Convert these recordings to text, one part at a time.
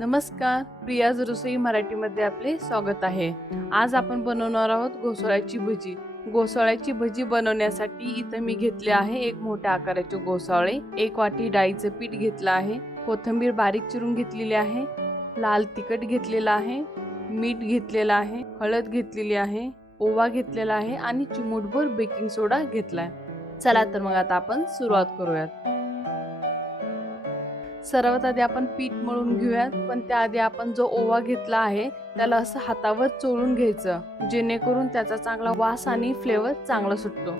नमस्कार प्रियाज रसोई मराठीमध्ये आपले स्वागत आहे. आज आपण बनवणार आहोत घोसाळ्याची भजी. घोसाळ्याची भजी बनवण्यासाठी इथं मी घेतले आहे एक मोठ्या आकाराचे घोसाळे एक वाटी डाळीचं पीठ घेतलं आहे कोथिंबीर बारीक चिरून घेतलेली आहे लाल तिखट घेतलेलं आहे मीठ घेतलेलं आहे हळद घेतलेली आहे ओवा घेतलेला आहे आणि चिमूटभर बेकिंग सोडा घेतलाय. चला तर मग आता आपण सुरुवात करूयात. सर्वात आधी आपण पीठ मळून घेऊयात पण त्याआधी आपण जो ओवा घेतला आहे त्याला असं हातावर चोळून घ्यायचं जेणेकरून त्याचा चांगला वास आणि फ्लेवर चांगला सुटतो.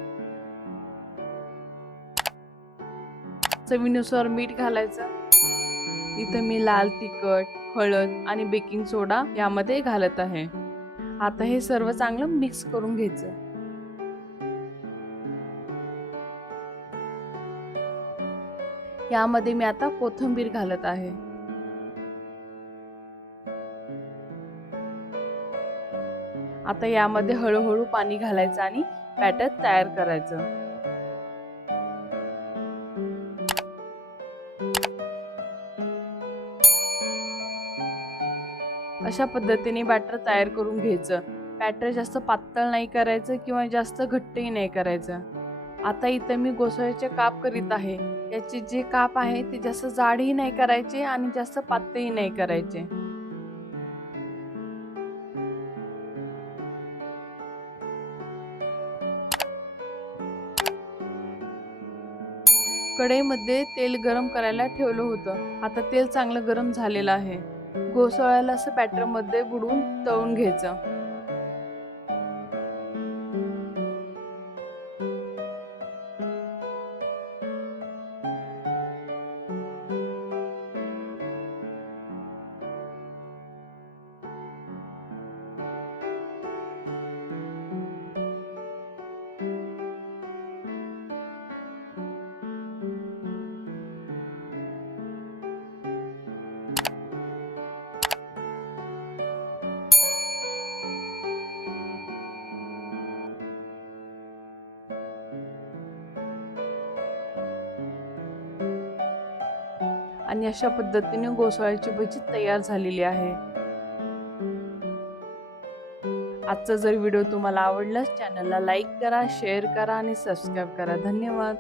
चवीनुसार मीठ घालायचं. इथं मी लाल तिखट हळद आणि बेकिंग सोडा यामध्ये घालत आहे. आता हे सर्व चांगलं मिक्स करून घ्यायचं. यामध्ये मी आता कोथिंबीर घालत आहे. आता यामध्ये हळूहळू पाणी घालायचं आणि बॅटर तयार करायचं. अशा पद्धतीने बॅटर तयार करून घ्यायचं. बॅटर जास्त पातळ नाही करायचं किंवा जास्त घट्टही नाही करायचं. आता इथं मी गोसाळ्याचे काप करीत आहे. याचे जे काप आहे ते जास्त जाडही नाही करायचे आणि जास्त पातळही नाही करायचे. कढईमध्ये तेल गरम करायला ठेवलं होतं. आता तेल चांगलं गरम झालेलं आहे. घोसाळ्याला असं बॅटरमध्ये बुडवून तळून घ्यायचं. आणि अशा पद्धतीने गोसाळ्याची भजी तयार झालेली आहे. आजचा जर व्हिडिओ तुम्हाला आवडलाच चॅनलला लाईक करा शेअर करा आणि सबस्क्राईब करा. धन्यवाद.